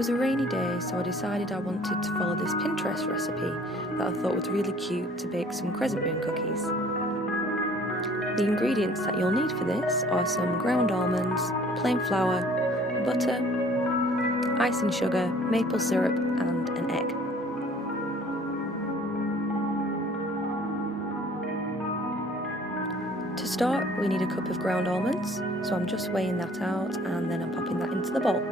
was a rainy day, so I decided I wanted to follow this Pinterest recipe that I thought was really cute to bake some crescent moon cookies. The ingredients that you'll need for this are some ground almonds, plain flour, butter, icing sugar, maple syrup and an egg. To start, we need a cup of ground almonds, so I'm just weighing that out and then I'm popping that into the bowl.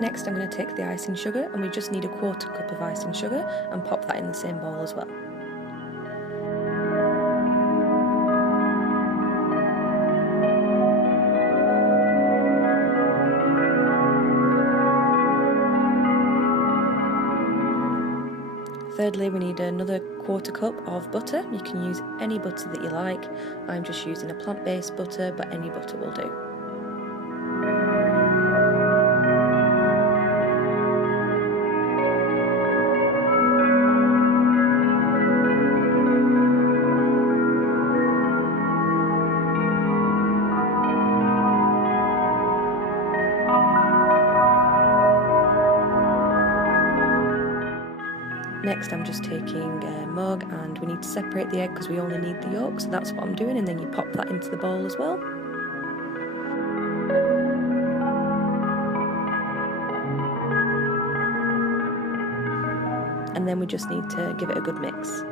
Next I'm going to take the icing sugar, and we just need a quarter cup of icing sugar, and pop that in the same bowl as well. Thirdly, we need another quarter cup of butter. You can use any butter that you like. I'm just using a plant-based butter, but any butter will do. Next I'm just taking a mug, and we need to separate the egg because we only need the yolk, so that's what I'm doing, and then you pop that into the bowl as well. And then we just need to give it a good mix.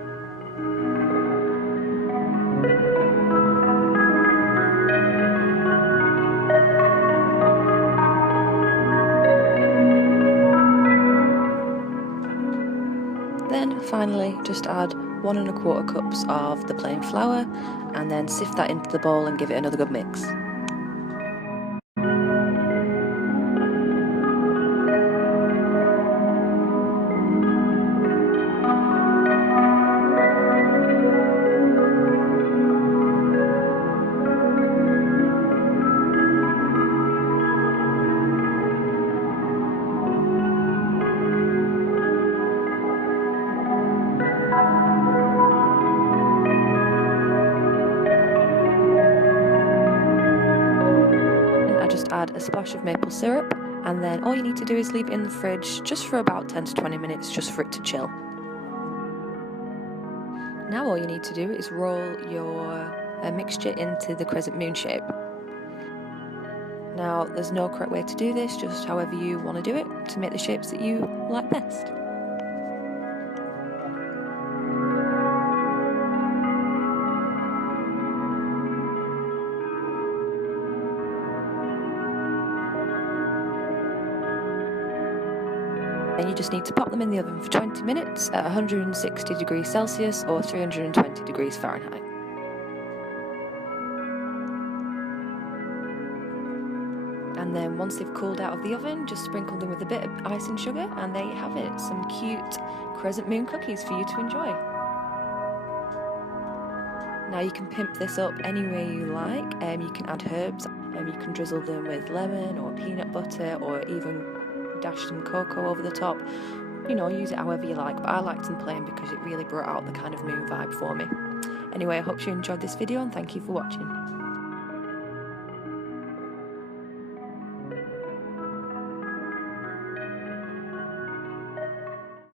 Then finally just add 1 1/4 cups of the plain flour, and then sift that into the bowl and give it another good mix. Add a splash of maple syrup, and then all you need to do is leave it in the fridge just for about 10 to 20 minutes just for it to chill. Now all you need to do is roll your mixture into the crescent moon shape. Now there's no correct way to do this, just however you want to do it to make the shapes that you like best. And you just need to pop them in the oven for 20 minutes at 160 degrees Celsius or 320 degrees Fahrenheit. And then once they've cooled out of the oven, just sprinkle them with a bit of icing sugar, and there you have it, some cute crescent moon cookies for you to enjoy. Now you can pimp this up any way you like. You can add herbs, you can drizzle them with lemon or peanut butter, or even dash some cocoa over the top. You know, use it however you like, but I liked them plain because it really brought out the kind of moon vibe for me. Anyway, I hope you enjoyed this video, and thank you for watching.